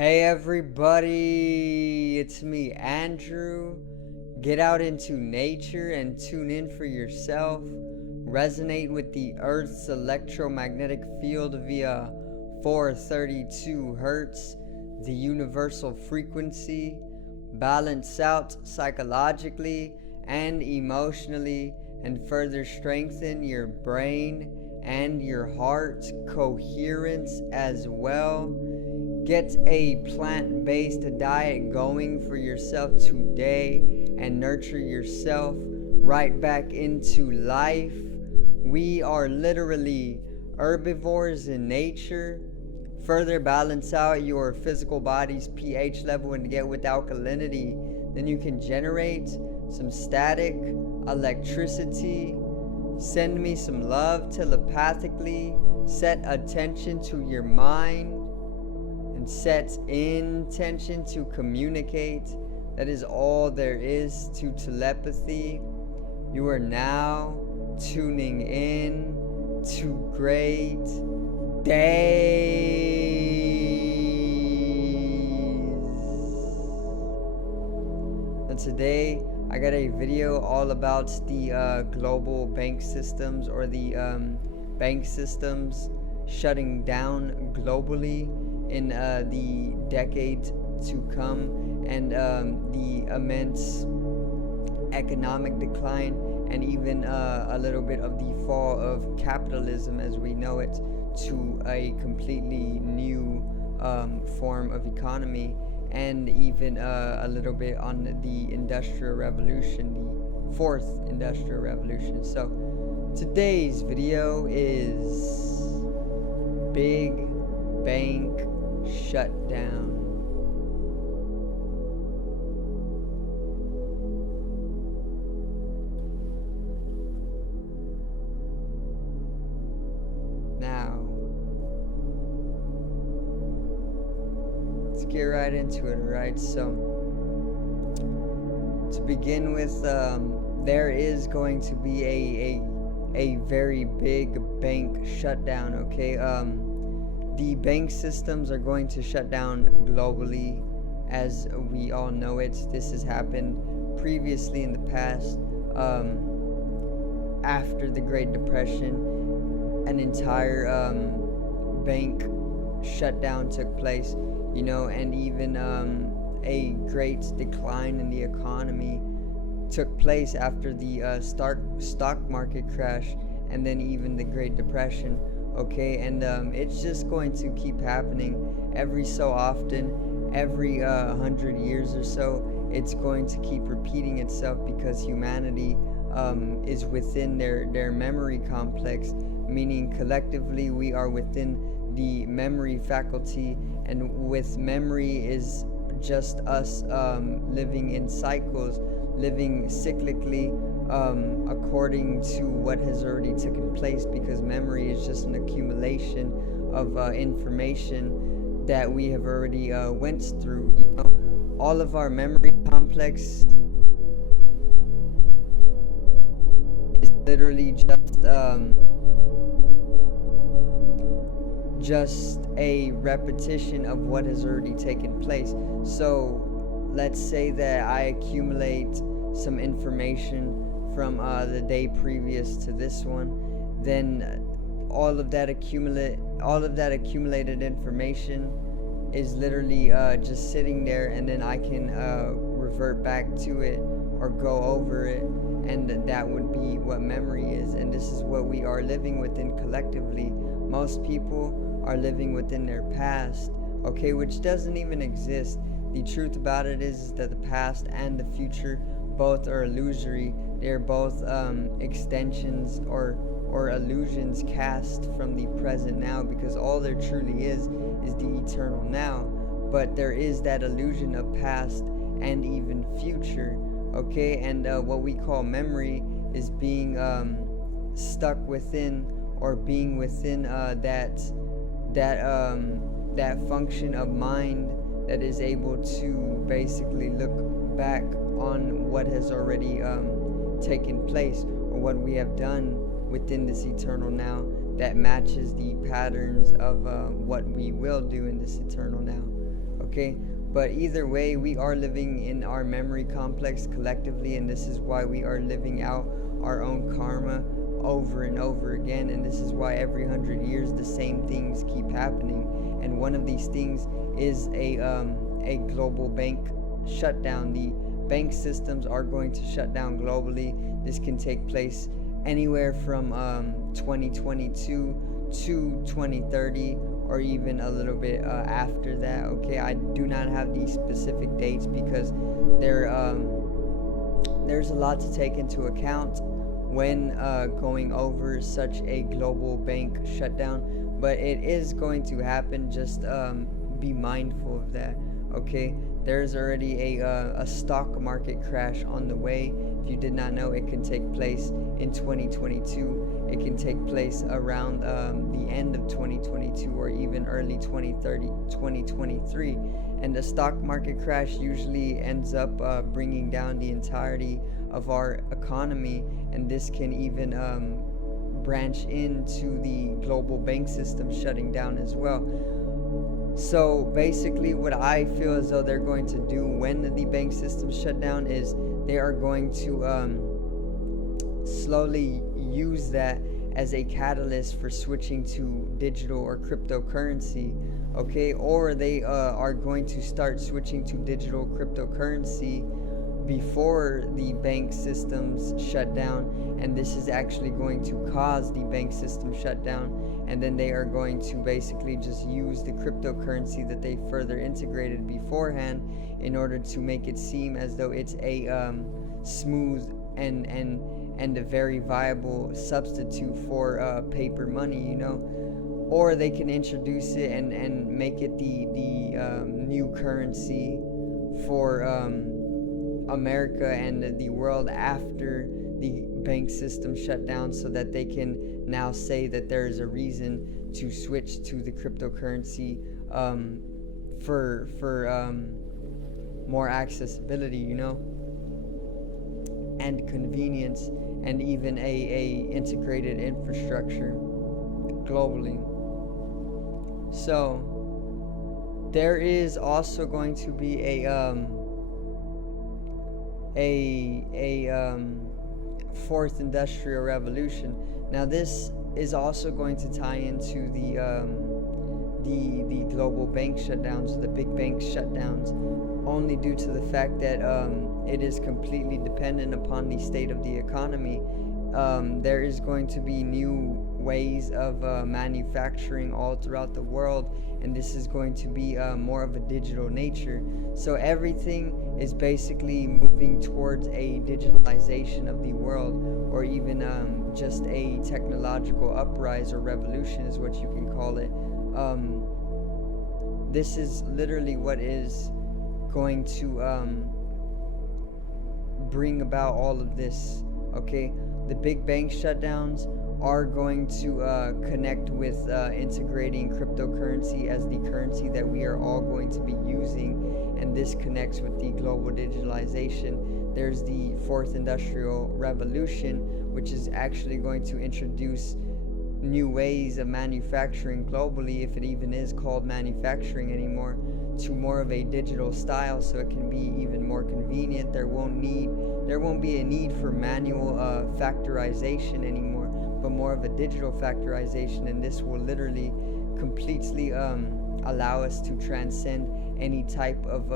Hey everybody, it's me, Andrew. Get out into nature and tune in for yourself. Resonate with the Earth's electromagnetic field via 432 Hertz, the universal frequency. Balance out psychologically and emotionally, and further strengthen your brain and your heart coherence as well. Get a plant-based diet going for yourself today and nurture yourself right back into life. We are literally herbivores in nature. Further balance out your physical body's pH level and get with alkalinity. Then you can generate some static electricity. Send me some love telepathically. Set attention to your mind and set intention to communicate. That is all there is to telepathy. You are now tuning in to great days. And today I got a video all about the global bank systems, or the bank systems shutting down globally in the decade to come, and the immense economic decline, and even a little bit of the fall of capitalism as we know it to a completely new form of economy, and even a little bit on the Industrial Revolution, the fourth Industrial Revolution. So today's video is Big Bank Shutdown. Now, let's get right into it, right? So, to begin with, there is going to be a very big bank shutdown, okay? The bank systems are going to shut down globally as we all know it. This has happened previously in the past. After the Great Depression, an entire bank shutdown took place, and even a great decline in the economy took place after the stock market crash, and then even the Great Depression. Okay, and it's just going to keep happening every so often, every 100 years or so. It's going to keep repeating itself because humanity is within their memory complex, meaning collectively we are within the memory faculty, and with memory is just us living in cycles, living cyclically according to what has already taken place, because memory is just an accumulation of information that we have already went through. All of our memory complex is literally just a repetition of what has already taken place. So let's say that I accumulate some information from the day previous to this one, then all of that accumulated information is literally just sitting there, and then I can revert back to it or go over it, and that would be what memory is. And this is what we are living within collectively. Most people are living within their past, okay, which doesn't even exist. The truth about it is that the past and the future both are illusory. They're both extensions or illusions cast from the present now, because all there truly is the eternal now. But there is that illusion of past and even future, okay? And what we call memory is being stuck within, or being within that function of mind that is able to basically look back on what has already taken place, or what we have done within this eternal now, that matches the patterns of what we will do in this eternal now. okay? But either way, we are living in our memory complex collectively, and this is why we are living out our own karma over and over again. And this is why every 100 years the same things keep happening. And one of these things is a global bank shutdown. The bank systems are going to shut down globally. This can take place anywhere from 2022 to 2030, or even a little bit after that. Okay, I do not have these specific dates because there's a lot to take into account when going over such a global bank shutdown, but it is going to happen. Just be mindful of that. Okay, there's already a stock market crash on the way. If you did not know, it can take place in 2022. It can take place around the end of 2022 or even early 2023. And the stock market crash usually ends up bringing down the entirety of our economy, and this can even branch into the global bank system shutting down as well. So basically what I feel as though they're going to do when the bank system shut down is they are going to slowly use that as a catalyst for switching to digital or cryptocurrency, okay? Or they are going to start switching to digital cryptocurrency before the bank systems shut down, and this is actually going to cause the bank system shutdown, and then they are going to basically just use the cryptocurrency that they further integrated beforehand in order to make it seem as though it's a smooth and a very viable substitute for paper money, you know. Or they can introduce it and make it the new currency for America and the world after the bank system shut down, so that they can now say that there is a reason to switch to the cryptocurrency for more accessibility, you know, and convenience, and even a integrated infrastructure globally. So there is also going to be a fourth industrial revolution. Now this is also going to tie into the global bank shutdowns, the big bank shutdowns, only due to the fact that it is completely dependent upon the state of the economy. There is going to be new ways of manufacturing all throughout the world, and this is going to be more of a digital nature. So everything is basically moving towards a digitalization of the world, or even just a technological uprise or revolution is what you can call it. This is literally what is going to bring about all of this, okay? The big bank shutdowns are going to connect with integrating cryptocurrency as the currency that we are all going to be using, and this connects with the global digitalization. There's the fourth industrial revolution, which is actually going to introduce new ways of manufacturing globally, if it even is called manufacturing anymore, to more of a digital style, so it can be even more convenient. There won't be a need for manual factorization anymore, but more of a digital factorization, and this will literally completely allow us to transcend any type of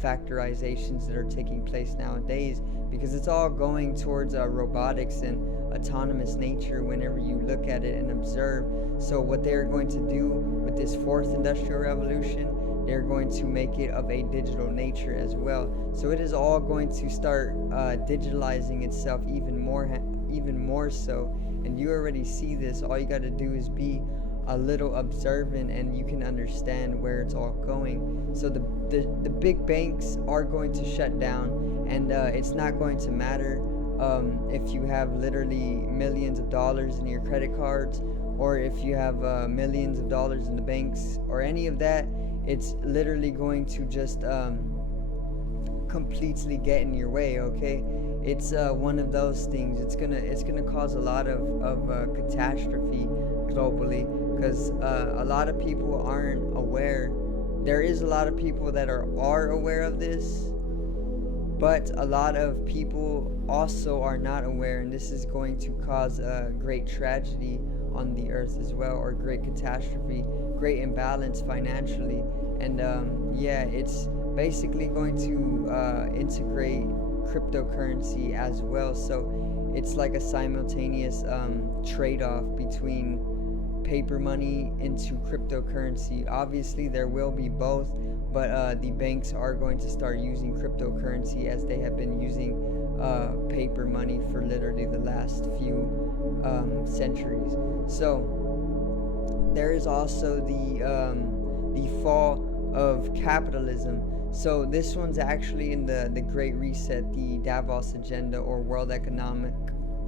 factorizations that are taking place nowadays, because it's all going towards robotics and autonomous nature whenever you look at it and observe. So what they're going to do with this fourth industrial revolution, they're going to make it of a digital nature as well. So it is all going to start digitalizing itself even more so. And you already see this. All you got to do is be a little observant, and you can understand where it's all going. So the big banks are going to shut down, and it's not going to matter if you have literally millions of dollars in your credit cards, or if you have millions of dollars in the banks, or any of that. It's literally going to just completely get in your way, okay? It's one of those things. It's gonna cause a lot of catastrophe globally, because a lot of people aren't aware there is a lot of people that are aware of this, but a lot of people also are not aware, and this is going to cause a great tragedy on the earth as well, or great catastrophe, great imbalance financially. And it's basically going to integrate cryptocurrency as well. So it's like a simultaneous trade-off between paper money into cryptocurrency. Obviously there will be both, but the banks are going to start using cryptocurrency as they have been using paper money for literally the last few centuries. So there is also the fall of capitalism. So this one's actually in the Great Reset, the Davos Agenda, or World Economic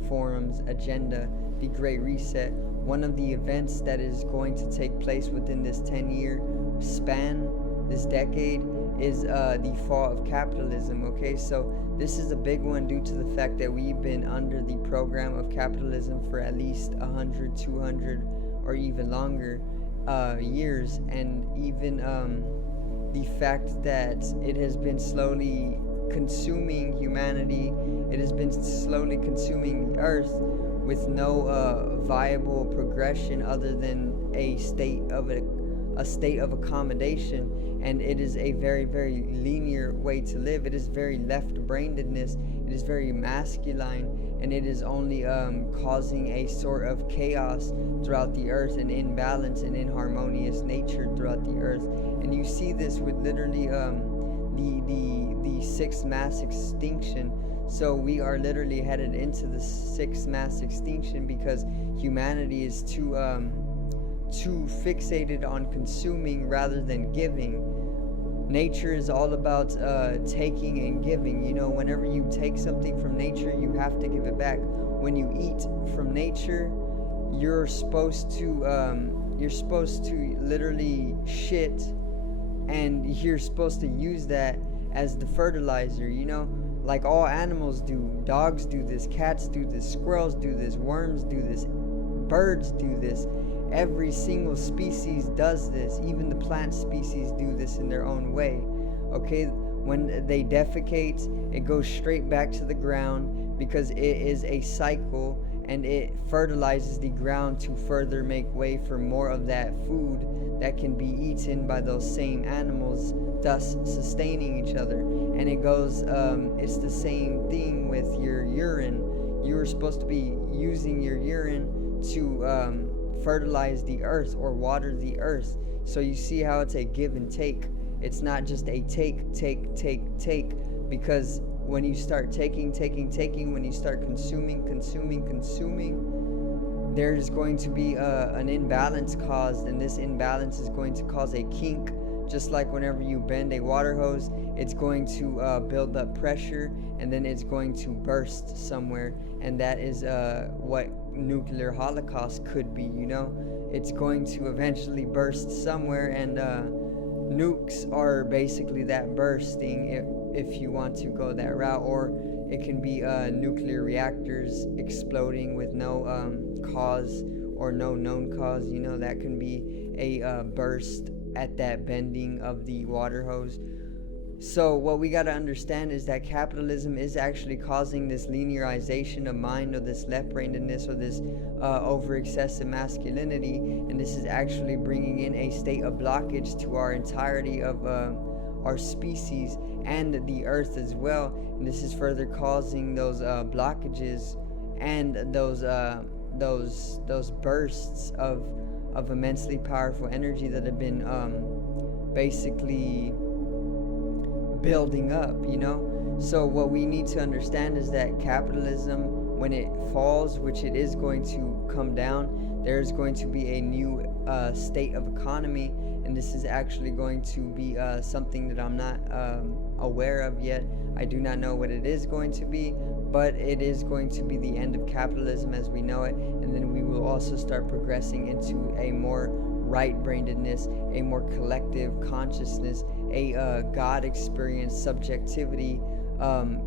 Forum's agenda, the Great Reset. One of the events that is going to take place within this 10-year span, this decade, is the fall of capitalism. Okay, so this is a big one due to the fact that we've been under the program of capitalism for at least 100, 200, or even longer years, and even the fact that it has been slowly consuming humanity. It has been slowly consuming the earth with no viable progression other than a state of accommodation. And it is a very, very linear way to live. It is very left-brainedness. It is very masculine, and it is only causing a sort of chaos throughout the earth, and imbalance and inharmonious nature throughout the earth. And you see this with literally the sixth mass extinction. So we are literally headed into the sixth mass extinction because humanity is too fixated on consuming rather than giving. Nature is all about taking and giving. You know, whenever you take something from nature, you have to give it back. When you eat from nature, you're supposed to literally shit, and you're supposed to use that as the fertilizer, you know, like all animals do. Dogs do this, cats do this, squirrels do this, worms do this, birds do this. Every single species does this. Even the plant species do this in their own way. Okay, when they defecate, it goes straight back to the ground because it is a cycle, and it fertilizes the ground to further make way for more of that food that can be eaten by those same animals, thus sustaining each other. And it goes, it's the same thing with your urine. You were supposed to be using your urine to fertilize the earth or water the earth. So you see how it's a give and take. It's not just a take, because when you start taking, when you start consuming, there's going to be an imbalance caused, and this imbalance is going to cause a kink. Just like whenever you bend a water hose, it's going to build up pressure, and then it's going to burst somewhere. And that is what nuclear holocaust could be, you know. It's going to eventually burst somewhere, and nukes are basically that bursting, if you want to go that route. Or it can be nuclear reactors exploding with no cause or no known cause, you know. That can be a burst at that bending of the water hose. So what we got to understand is that capitalism is actually causing this linearization of mind, or this left-brainedness, or this over excessive masculinity, and this is actually bringing in a state of blockage to our entirety of our species and the earth as well. And this is further causing those blockages and those bursts of immensely powerful energy that have been basically building up, you know. So what we need to understand is that capitalism, when it falls, which it is going to come down, there's going to be a new state of economy, and this is actually going to be something that I'm not aware of yet. I do not know what it is going to be, but it is going to be the end of capitalism as we know it, and then we will also start progressing into a more right-brainedness, a more collective consciousness, a God experience, subjectivity,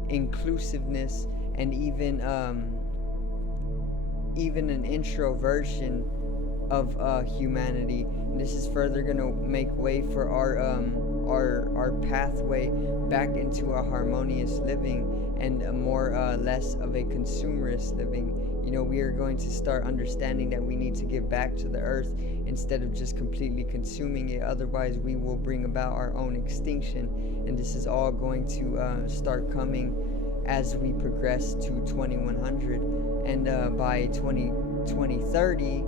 inclusiveness, and even an introversion humanity. And this is further going to make way for our pathway back into a harmonious living and a more less of a consumerist living. You know, we are going to start understanding that we need to give back to the earth instead of just completely consuming it. Otherwise, we will bring about our own extinction. And this is all going to start coming as we progress to 2100. And by 2030,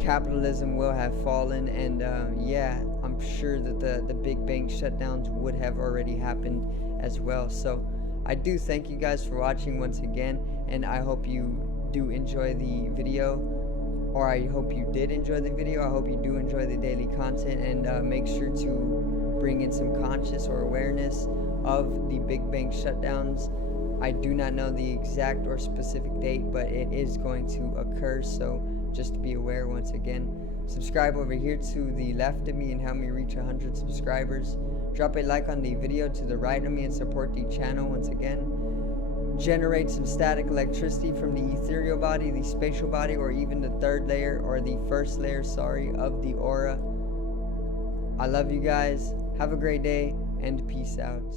capitalism will have fallen. And yeah, I'm sure that the big bank shutdowns would have already happened as well. So I do thank you guys for watching once again, and I hope you do enjoy the video, or I hope you did enjoy the video. I hope you do enjoy the daily content, and make sure to bring in some conscious or awareness of the big bank shutdowns. I do not know the exact or specific date, but it is going to occur, so just be aware once again. Subscribe over here to the left of me and help me reach 100 subscribers. Drop a like on the video to the right of me and support the channel once again. Generate some static electricity from the ethereal body, the spatial body, or even the third layer, or the first layer, of the aura. I love you guys. Have a great day, and peace out.